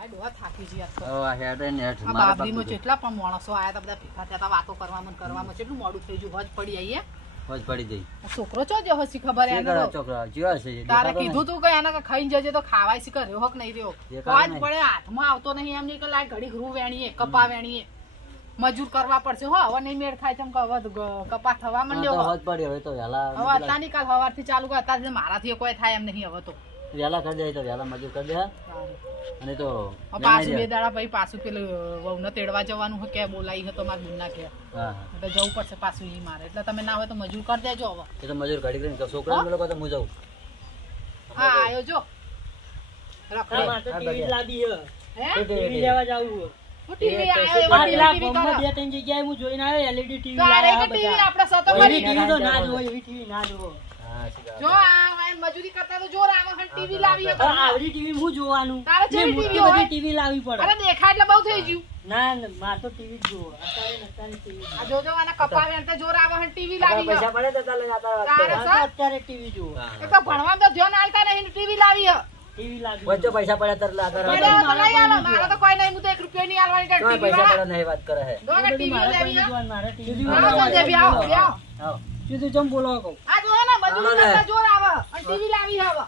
આ ડોહા થાકી ગયા તો. આ હેડ ને હેડ આ બાબરીમાં પાકું પણ માણસો આયા તા બધા ભેગા થયા તા વાતો કરવામાં કરવામાં કેટલું મોડું થઈ ગયું હોજ પડી આઈએ. હોજ પડી ગઈ. છોકરો ચો જે હસી ખબર એને? કરે તો. છે તારે કીધું તું કે એને ખાઈને જજે તો ખાવાય શી કર્યો હોક નહીં રહ્યો? હોજ પડે હાથમાં આવતો નહીં એમ નહીં કે લાય ઘડી ઘરું વેણીએ કપા વેણીએ. મજૂર કરવા પડશે. હો હવે નહીં મેળ ખાય હવે કપા થવા. માંડ્યો હવે અત્યારની કાલ સવારથી ચાલુ કર અત્યારે મારાથી કોઈ થાય એમ નહીં હવે તો. વહેલા કરી દે તો વહેલા મજૂર કરી દે અને તો પાછું બે દાડા પછી પાછું પેલું વહુને તેડવા જવાનું હોય કે બોલાવી હતો મારા બુનના કે એટલે જવું પડશે પાછું એ મારે. એટલે તમે ના હોય તો મજૂર કરી દેજો હવે. એ તો મજૂર કાઢી કરીને છોકરા લોકો તો હું જાઉં હા આવ્યો જો. રખડે. આ તો ટીવી લાવી હે. હે? ટીવી લેવા જાવું હે. હું ટીવી આયો એવો આ પેલા ટીવી ગામમાં કરો બે ત્રણ જગ્યાએ હું જોઈને આવ્યો LED ટીવી સતો તો ના જોવો, એવી ટીવી ના જોવો. કરે. જો આ મજૂરી કરતા તો જોર આવે ટીવી લાવી પણ આવડી ટીવી હું જોવાનું? તારે ને ટીવી હોય? ટીવી લાવવી પડે. અરે દેખાય એટલે બહુ થઈ ગયું. ના ના, તો ટીવી જ જોવો. અત્યારે નતાની ટીવી આ જોજો આના કપા વેણતે જોર આવે ટીવી લાવી પૈસા પડે તો ચાલે જાતા તારે અત્યારે ટીવી જોવો હા. તો ભણવામાં તો ધ્યાન આલતા નહીં ટીવી લાવી હે. ટીવી પૈસા પડ્યા ત્યારે લાતા મારે તો કોઈ નહીં હું તો એક રૂપિયો નહીં આલવાની કે ટીવી પૈસા પડ્યા નહીં વાત કરે હે. જો ટીવી લેવી મારે ટીવી આવો આવો. સીધું ચમ બોલો કહું. આ જો મજૂરી કરતા જોર આવે. અને ટીવી લાવી હવે.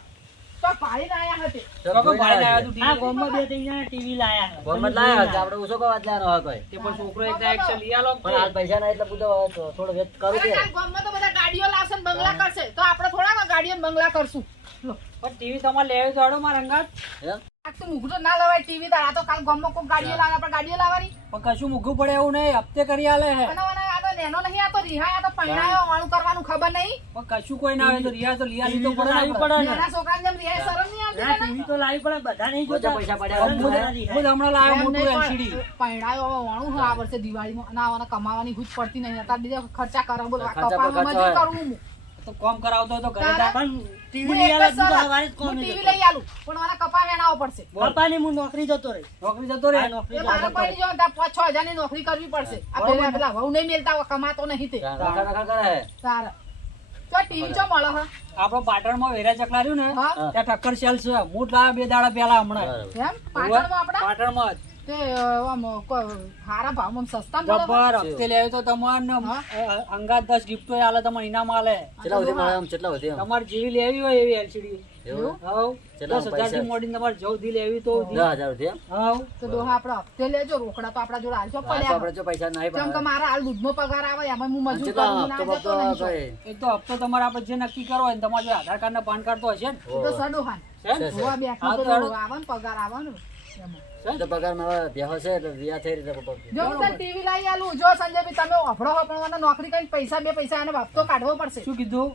તો ભાડીને આયા હતી તો ભાઈને આવ્યા છે. આ ગામમાં બે ત્રણ જણા ટીવી લાયા હે. ગોળમાં લાયા છે. આપણે ઓછો કવા જ લેવાનો હોય કોઈ. છોકરો એક એક્શન લઈ આલો પણ હાલ પૈસા ના એટલે પૂછો થોડો વેચ કરું કે. કાલ તો બધા ગાડીઓ લાવશે ને બંગલા કરશે. તો આપણે થોડા ગાડીઓ ને બંગલા કરશું. પણ ટીવી તમારે લેવી મારા રંગાત આ તો મૂકતો ના લવાય ટીવી તારા તો કાલ ગામમાં કોઈ ગાડીઓ લાવે આપણે ગાડીઓ લાવવાની. પણ કશું મૂકવું પડે એવું નહીં. હપ્તે કરી આલે હે. અને આ તો નેનો નહીં આ તો રિહા આ તો પૈણાયો વાળું કરવાનું ખબર નહીં? પણ કશું કોઈ ના આવે તો રિહા તો લિયા તો પડે લાવી પડે ને. નાના છોકરાને જેમ રિહાય શરમ નહીં આવતી ના ટીવી તો લાવી પડે બધા નહીં જોતા. પૈસા પડ્યા હું હમણાં લાવ્યો મોટું એલસીડી. પૈણાયો હવે વાણું આ વર્ષે દિવાળીમાં. ના આવાના કમાવાની ખુજ પડતી નહીં. અત્યારે બીજા ખર્ચા કરો બોલો પર મજૂર કરું હું. તો કામ કરાવતો તો ઘરે પણ ટીવી લઈ જ આલે તો જ હું ટીવી લઈ આલું પણ મારા કપા વેણાવો પડશે. પપ્પાની હું નોકરી જતો રહી. નોકરી જતો રે નોકરી મારે રહી. જો ત્યાં પાંચ છ હજારની નોકરી કરવી પડશે. આ. પેલા પેલા વહુ નહીં મેલતા કમાતો નહીં તે. રખા રખા કરે? સારા તો ટીવી ચો મળે હા? આપણો પાટણમાં વેરા ચકલા રહ્યું ને. ત્યાં ટક્કર સેલ છે. મૂટ લાવ્યા બે દાડા પેલા હમણાં. પાટણ એમ પાટણમાં આપડા પાટણમાં જ. તે આમ સારા ભાવમાં સસ્તા મળે જબ્બર હપ્તે લેવી તો તમને અંગાત દસ ગિફ્ટો આલે તમને ઇનામ આલે. કેટલા સુધી મળે આમ કેટલા સુધી તમારે જેવી લેવી હોય એવી એલસીડી એવું? હાવ. કેટલા દસ હજાર પૈસા? થી મોડીને લેવી તો દસ હજાર સુધી તો દોહા આપડે હપ્તે લેજો રોકડા તો આપડા જોડે તો પડ્યા. આપણે જો પૈસા નહીં કે મારા દૂધનો પગાર આવે એમાં હું મજૂર કરું ના જતો નહીં. એ તો હપ્તો તમારે આપણે જે નક્કી કરો હોય ને તમારે જો આધાર કાર્ડ ને પાન કાર્ડ તો હશે ને તો સડોહાન છે ને? બેઠું તો પગાર આવે એમાં. તો પગાર હવે બેહો છે એટલે વ્યા થઈ રીતે જો હું તને ટીવી લઈ આલું જો સંજયભાઈ તમે અફડો હો પણ મને નોકરી કઈ પૈસા બે પૈસા એને હપ્તો કાઢવો પડશે. શું કીધું?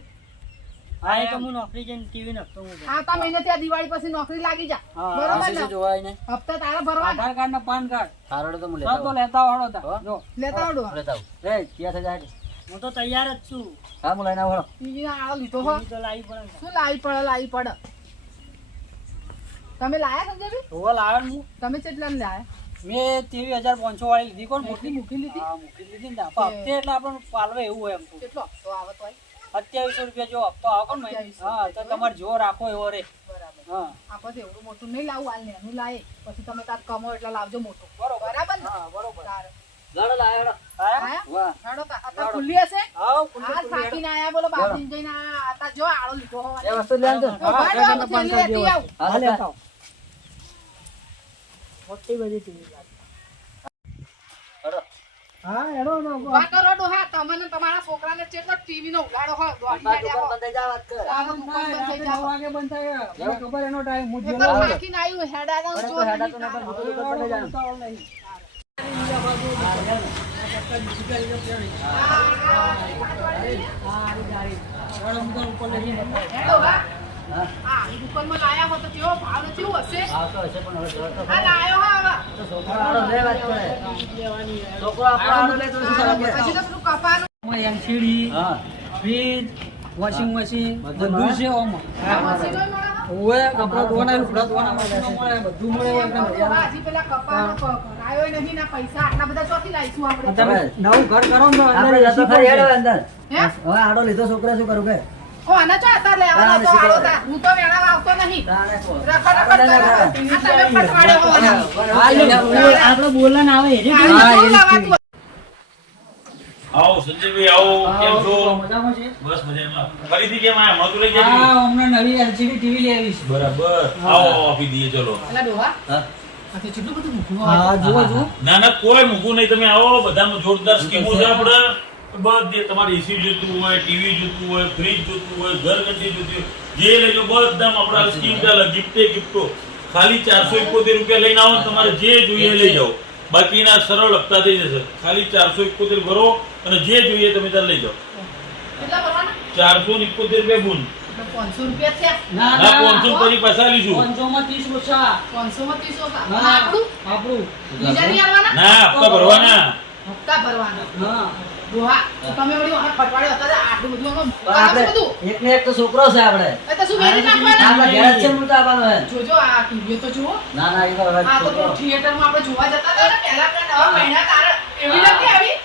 હા તો હું નોકરી જઈને ટીવી નખતો હું આવતા મહિને ત્યાં દિવાળી પછી નોકરી લાગી જા. બરોબર ને? જોવાય ને હપ્તા તારા ભરવા આધાર કાર્ડ ને પાન કાર્ડ. હારોડે તો હું લેતા તો લેતા લેતા તા. જો. લેતા આવડો. લેતા એ ક્યાં થઈ જાય હું તો તૈયાર જ છું. હા હું લઈને આવું બીજી આ લીધો હો. તો લાવી પડે. શું લાવી પડે લાવી પડે? તમે લાયા સંજયભાઈ ધોવા લાવ્યો ને હું. તમે કેટલા લાયા? મેં તેવી હજાર પાંચસો વાળી લીધી કોણ મોટી મૂકી લીધી? હા મૂકી લીધી ને. પણ હપ્તે એટલે આપણને પાલવે એવું હોય એમ તો. કેટલો હપ્તો આવે તો સત્યાવીસો રૂપિયા જો હપ્તો આવે કોણ હા તો તમારે જો રાખો એવો રે. બરાબર. હા. આ પછી એવડું મોટું નહીં લાવું હાલ નેનું લાય. પછી તમે તાર કમો એટલે લાવજો મોટું. બરોબર. બરાબર હા બરોબર. સારું. ગાડો લાયો હેડો તા- અત્યારે ખુલ્લી હશે? હાવ ખુલ્લું. થાકીને આયા બોલો બાપરીને જઈને આ આતા જો આળો લીધો. એ વસ્તુ લેવાનું જો હા, લેતી આવું. મોટી બધી ટીવી લાગે. હા હેડો ને કરો ડોહા, તમે તમારા છોકરાને ચેટલો ટીવી નો ઉગાડો દોડી બંધ થઈ વાત કર. વાગે બંધ થાય ખબર એનો ટાઈમ હું જેલો. આવ્યું, તો તો. બંધ જાય. હું ઉપર લઈ. હેડો હા. હા. દુકાનમાં લાયા હો તો કેવો ભાવ ને કેવું હશે? આવતો હશે પણ હવે જોર તો લાયો હા આવા. તો છોકરો આડો લે વાત કરે. છોકરો આપણો આડો લે તો શું પછી તો પેલું કપાનું આમાં LCD, હા. ફ્રીજ, વોશિંગ મશીન બધું છે? ઓવે, કપડાં ધોવાના, લુગડા ધોવાના મશીનો મળે, બધું મળે હજી પેલા કપાનો ક- કરાયો નહીં ના પૈસા આટલા બધા ચોથી લાઈશું આપણે તમે નવું ઘર કરો ને અંદર આપણે જતો ફરી હેડો અંદર. હે? હવે આડો લીધો છોકરા શું કરું કે ઓ, આના ચો હતા લેવાના તો આવો તા. હું તો વેણાવા આવતો નહીં. કરે. આ તમે પટવાડે હો. આપણે બોલન આવે એ? આવો સંજયભાઈ આવો. કેમ છો? મજામાં છે? બસ મજામાં. ફરીથી કેમ આયા? મળતું લઈ જજો હા હમણાં નવી એલસીડી ટીવી લઈ આવી છે. બરાબર. આવો આપી દઈએ ચલો. અલા ડોહા, હા. ના ના કોઈ મૂકવું નહીં. તમે આવો બધામાં જોરદાર સ્કીમો છે આપણે. બધે તમારે એસી જોતું હોય ટીવી જોતું હોય ફ્રીજ જોતું હોય ઘર ઘંટી જોતી હોય જે લેજો બધામાં આપણા સ્કીમ ચાલે ગિફ્ટે ગિફ્ટો ખાલી ચારસો એકોતેર રૂપિયા લઈને આવો તમારે જે જોઈએ લઈ જાઓ બાકીના સરળ હપ્તા થઈ જશે ખાલી ચારસો એકોતેર ભરો અને જે જોઈએ તમે ત્યાં લઈ જાઓ કેટલા ભરવાના? ચારસો એકોતેર રૂપિયા ગુણ એટલે 500 રૂપિયા થયા. ના ના પાંચસો ફરી પાછા લીધું પાંચસોમાં ત્રીસ ઓછા 500 માં 30 ઓછા. આપણું? આપણું બીજા નહીં આવવાના? ના હપ્તા ભરવાના હપ્તા ભરવાના. હા છોકરો છે ના ના એ તો જોવા જતા હતા પેલા નવા મહિના તારે એવી નથી આવી.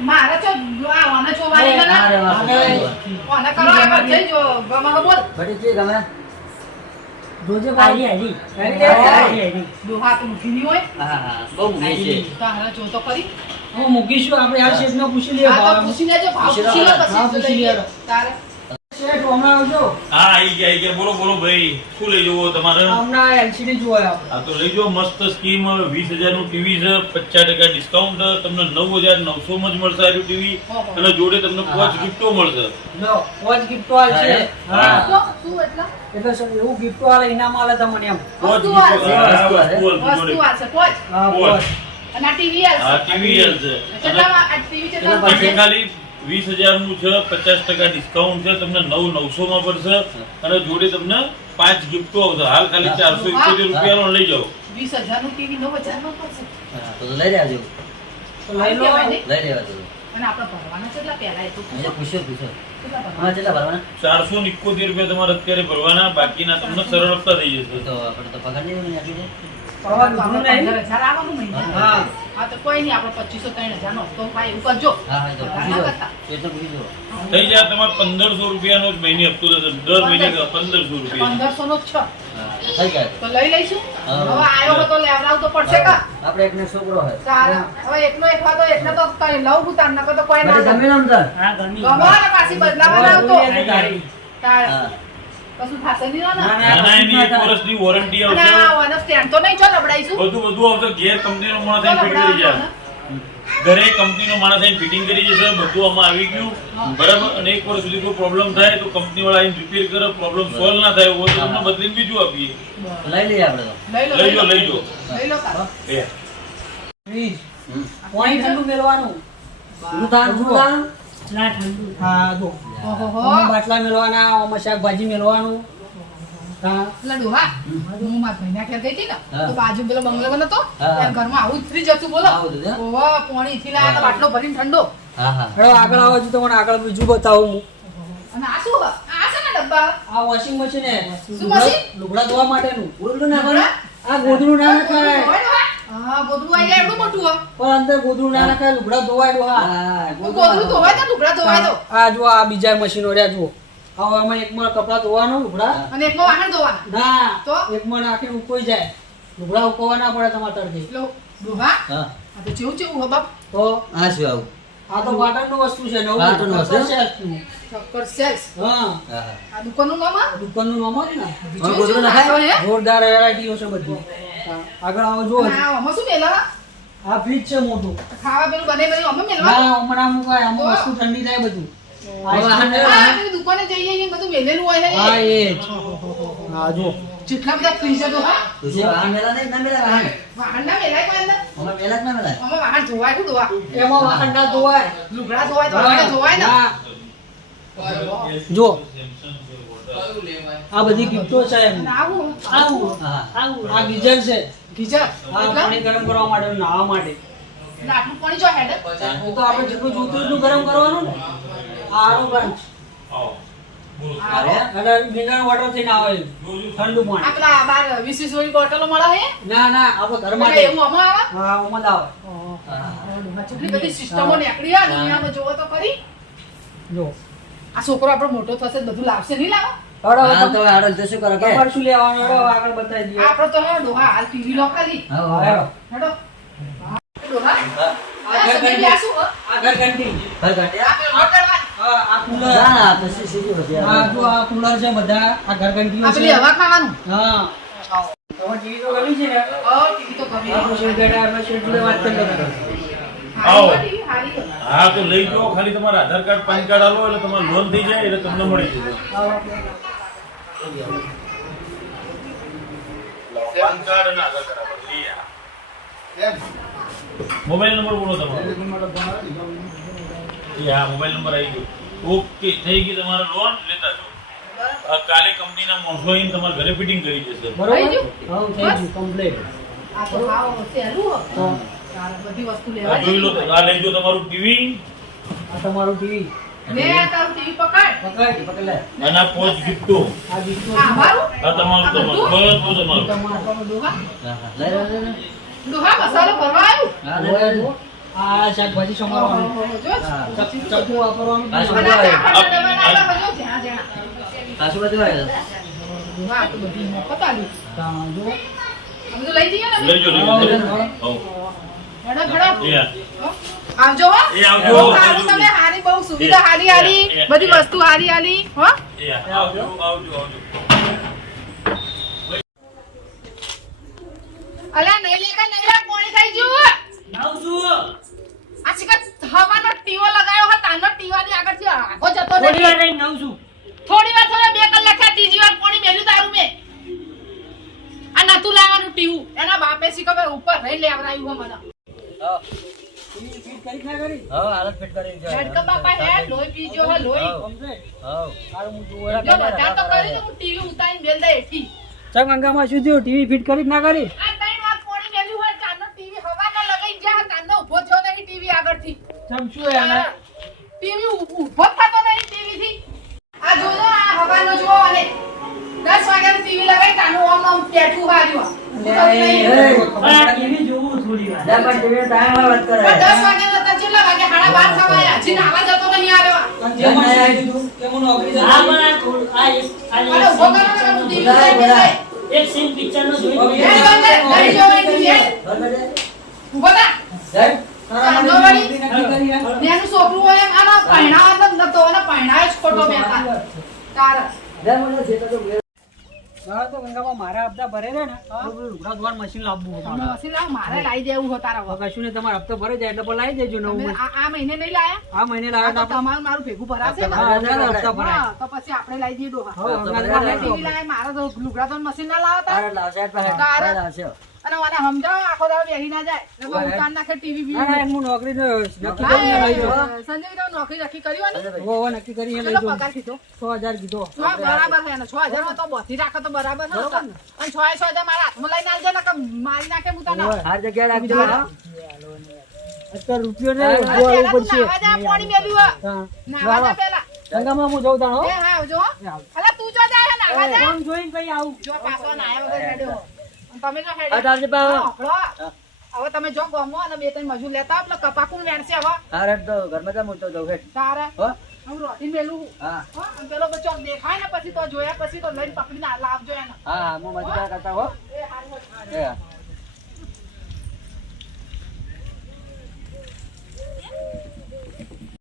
મારે તો આ જોવાની કરો એ બધે જો ગમે બોલ બધી ગમે. જોજે તો મૂકી નહીં હોય. હા હા બહુ મૂકી છે. તો હારા જો તો ખરી હું મૂકીશું આપણે આ શેઠને પૂછી લઈએ આ તો ભાવ. પૂછી લેજો ભાવ પૂછી લો પછી પૂછી. તારે. શેઠ હમણાં આવજો. હા આઈ ગયા આઈ ગયા. બોલો બોલો ભાઈ શું લઈ જવો તમારે? હમણાં એલસીડી જોવાય આપણે હા તો લઈ જાઓ મસ્ત સ્કીમ. વીસ હજારનું ટીવી છે પચાસ ટકા ડિસ્કાઉન્ટ તમને નવ હજાર નવસો માં જ મળશે આ ટીવી. અને જોડે તમને પાંચ ગિફ્ટો મળશે. લો ગિફ્ટો આલ હા. હા. તો શું એટલા? એટલે શું એવું ગિફ્ટો આલે ઇનામ આલે તમને એમ. પાંચ વસ્તુ આવશે. આવશે આવશે અને ટીવી આવશે ટીવી ટીવી? ખાલી? વીસ હજારનું છે પચાસ ટકા ડિસ્કાઉન્ટ છે તમને નવ નવસો માં પડશે અને જોડે તમને પાંચ ગિફ્ટો આવશે. હાલ ખાલી ચારસો ઇકોતેર રૂપિયાનો લઈ જાઓ. વીસ હજારનું ટીવી નવ હજારમાં પડશે? તો લઈ લઈ ચારસો ઇકોતેર રૂપિયા તમારે અત્યારે ભરવાના બાકીના તમને સરળ હપ્તા થઈ જશે. તો આપણે તો પગાર નહીં મને આપી દે પરવા તો દૂધનું આપણે નહીં પંદર હજાર આવવાનું મહિને. હા. હા તો કોઈ નહીં આપણે પચીસો ત્રણ હજાર નો પંદરસો જ મહિને હપ્તો થશે. દર મહિને પંદરસો રૂપિયા. પંદરસો નો છ. થઈ ગયા તો લઈ લઈશું. હવે આયો તો લેવડાવ તો પડશે કા? આપણે એકને છોકરો હવે એકનો એક હતો એકને તો કઈ લઉં હું તાર નકર તો કોઈ ના ગમે ને આમ તાર? હા ગમી ગમો પાછી બદલાવા આવતો હારી, હારી. તારે. હા કશું થશે નહીં ના, ના. ના એની એક વર્ષની વોરંટી આવશે. આ ઓનો stand તો નહીં છો લબડાઈશું બધું બધું આવશે. ઘેર કંપનીનો માણસ તો ફિટ કરી લબડાવવાનો ઘરે કંપનીનો માણસ આઈને ફિટિંગ કરી જશે. બધું આમાં આવી ગયું. બરાબર? અને એક વર્ષ સુધી કોઈ પ્રોબ્લેમ થાય તો કંપની વાળા આઈને રિપેર કરે. પ્રોબ્લેમ સોલ્વ ના થાય. હોય તો તમને બદલીને બીજું આપીએ. લઈ લઈએ આપણે લઈ લો લઈ લો લઈ લો. પાણી ઠંડુ મેળવાનું. ઊંધું થાન. ના ઠંડુ હા જો ઓહોહો. બાટલા મેળવાના આમાં શાકભાજી મેળવાનું હા એટલે ડોહા, હું મારા ભાઈના ઘેર ગઈ હતી ને, હા. તો બાજુ પેલો બંગલો બન્યો તો, હા. ત્યાં ઘરમાં આવું જ ફ્રીજ હતું, બોલો. આવું હતું, હે? ઓહો, પોણીથી લાયા હતા, બાટલો ભરીને ઠંડો. હા હા હેડો આગળ આવો છો આગળ બીજું બતાવું હું અને આ શું હ? આ શેના ડબ્બા? આ વોશિંગ મશીન હે લુગડા ધોવા માટેનું? આ ગોદડું ના નખાય? હા, ગોદડું મોટું હ. પણ અંદર ગોદડું ના નખાય લુગડા ધોવાય હા, ગોદડું ધોવાય તો લુગડા ધોવાય તો. આ જો આ બીજા મશીનો રહ્યા જુઓ. હવે આમાં એકમાં કપડા ધોવાનું લુગડા. અને એકમાં વાહણ ધોવાના. ના તો? એકમાં નાખીને ઉકોઈ જાય. લુગડા ઉકોવા ના પડે તમારે તડકે હા. આ તો ચેવું ચેવું હ બાપ? તો? આ શું આવું? આ તો વાટરનું વસ્તુ છે નવું વાટરનું વસ્તુ? સેલ્સ. હા હા હા હ? નામ ને નખાય? હે? જોરદાર વેરાયટીઓ છે બધી આગળ આવો જુઓ અને આ આમાં શું મેલા? આ ફ્રીજ છે મોટું ખાવા પેલું બને બધું અમે મેલવાનું? ના હમણાં મુકાય આમાં વસ્તુ ઠંડી થાય બધું હા, દુકાને જઈએ બધું મેલેલું હોય હે. હા એ હા જો જેટલા બધા ફ્રીઝર તો હા? તુસી વાહન મેલા નહીં? ના મેલા વાહન? વાહન ના મેલાય કોઈ અંદર? અમે મેલા જ ના મેલાય? આમાં વાહન ધોવાય શું ધોવા? એમાં વાહન ના ધોવાય. લુગડા ધોવાય તો વાહન ધોવાય ને? હા. જો. આ બધી ગિફ્ટો છે એમ. આવું આવું. હા. આવું. આ ગીઝર છે. ગીઝર? આ એટલે? પાણી ગરમ કરવા માટે નાહવા માટે. આટલું પાણી જો હેડ? તો આપણે જેટલું જોતું એટલું ગરમ કરવાનું ને. આ આરો બ્રાન્ચ આવો. આ છોકરો આપડો મોટો થશે બધું લાવશે નહીં લાવો? હળો, હાલ તમે- તો શું કરો શું લેવાનું? આગળ બતાવી દઈએ. આપણો તો ડોહા હાલ ટીવી લો ખાલી. હેડો. ડોહા આ ઘર ઘંટી. ઘર? આ કુલર. ના, પછી સીધું આ જો આ કુલર છે બધા આ ઘર છે પેલી હવા ખાવાનું? હા. ટીવી તો ગમી છે ને? ઓ ટીવી તો ગમે. આ પછી ગળે આપણે શેઠ વાત કરી લેવાની. હારી હો ટીવી, હારી. હો. હા તો લઈ જાઓ ખાલી તમારા આધાર કાર્ડ પાન કાર્ડ આલો એટલે તમારે લોન થઈ જાય એટલે તમને મળી જશે. પાન કાર્ડ અને આધાર કાર્ડ આપણે લઈ આ. મોબાઈલ નંબર બોલો તમારો. એ હા મોબાઈલ નંબર આવી ગયો. ઓકે થઈ ગઈ તમારે લોન? લેતા જાઓ. કાલે કંપનીના માણસો આવીને તમારા ઘરે ફિટિંગ કરી જશે બરોબર? હા થઈ ગયું કમ્પ્લીટ આ તો હાવ. સહેલું બધી વસ્તુ લેવા જોઈ લો આ લઈ જાઓ તમારું ટીવી આ તમારું ટીવી લે તારું ટીવી પકડ. પકડ પકડ લે. અને પોચ ગિફ્ટો. આ ગીતનો આ અમારું આ તમારું તમારું બધું તમારું. તમારું ડોહા હા, હા. લઈ લે, લઈ મસાલો ભરવા આવ્યું? હા, લઈ. આ શાકભાજી સમારવાનું. ચપ્પુ વાપરવાનું. સાસુ બધું આવે બધી વસ્તુ હારી હારી હો. આવજો આવજો. આવજો અલા નહીં લેખા નહીં કોણી થઈ જુઓ. આવું છું. હવાનો ટીવો લગાયો હતો આનો ટીવાની આગળથી આગો જતો થોડી વાર રહીને નવું છું. થોડી વાર થોડા બે કલાક થયા ત્રીજી વાર પાણી મેલ્યું તારું મેં. આ નતું લાવવાનું ટીવું. એના બાપે શી ખબર ઉપર રહી લેવરાયું હો મને. હા. ટીવી ફિટ કરી કે ના કરી? આગળથી ચમ એને ટીવી ઊભો થતો નહીં ટીવી થી આ જોજો આ હવાનો જુઓ અને 10 વાગ્યાનું ટીવી લગાવી તાનું આમ. આમ પેઠું હાર્યું ટીવી જોવું થોડી વાર. લે, પણ ટીવી ટાઈમ આવે વાત કરે. દસ વાગ્યા હતા કેટલા વાગે સાડા બાર થવા હજી નાવા જતો નહીં આવ્યો. પણ આવી દીધું કે નોકરી જતો આ થોડું- આ એક- આ ઊભો કરો ને ટીવી. એક જોઈ? ઊભો થા. જય. તારા ચાંદો માટે વળી. નોકરી નક્કી કરી હે? ને એનું છોકરું હોય એમ જ નતો અને પહેણાય જ ખોટો બેકાર. તારા જય મને છે તો તો ઘેર. હા, તો ગંગામાં મારા હપ્તા ભરે છે ને મશીન લાવવું લાવો મારે લાવી દેવું હો તારા કશું નહીં તમારે હપ્તો ભરે જાય એટલે લાવી દેજો નવું આ મહિને નહીં લાયા? આ મહિને તો તો તમારું મારું ભેગું ભરાશે ને? હા, અત્યારે હપ્તા ભરાય. તો પછી આપણે લાવી દઈએ ડોહા. મારે તો લુગડા તો મશીન ના લાવતા. લાવશે. અને મને સમજાવો આખો દાડો બેહી ના જાય. ને ઉતાર નાખે ટીવી ના, ના, હું નોકરી નક્કી કરીને લઈ જાઉં. સંજય તો નોકરી નક્કી કરી ને? હવે નક્કી કરીને લઈ જાઉં. પગાર કીધો? સો કીધો. બરાબર છે એને. છ હજારમાં તો બધી રાખો તો બરાબર ને? અને છ એ મારા હાથમાં લઈને આવજે ને મારી નાખે હું તને. હાર જગ્યાએ રાખજો અત્યારે રૂપિયો ને પડશે. નાવા જા, પાણી મેલ્યું હા. નાવા જા ગંગામાં હું જઉં તાણ, એ હા, આવજો. અલા, તું જો જા, નાવા જા. જોઈને પછી આવું? જો પાછો નાયા વગર હેડ્યો. તમે જો. હવે તમે જો ગમો અને બે ત્રણ મજૂર લેતા એટલે કપા વેણશે હવે. હાર તો ઘરમાં જા, હું તો જાઉં હેડ. તારે? હું? રોટી મેલું હા. પેલો બચ્ચો દેખાય ને પછી તો જોયા પછી તો લઈને પકડીને લાવજો એને. હા હા મજૂર કરતા હો. એ હારું,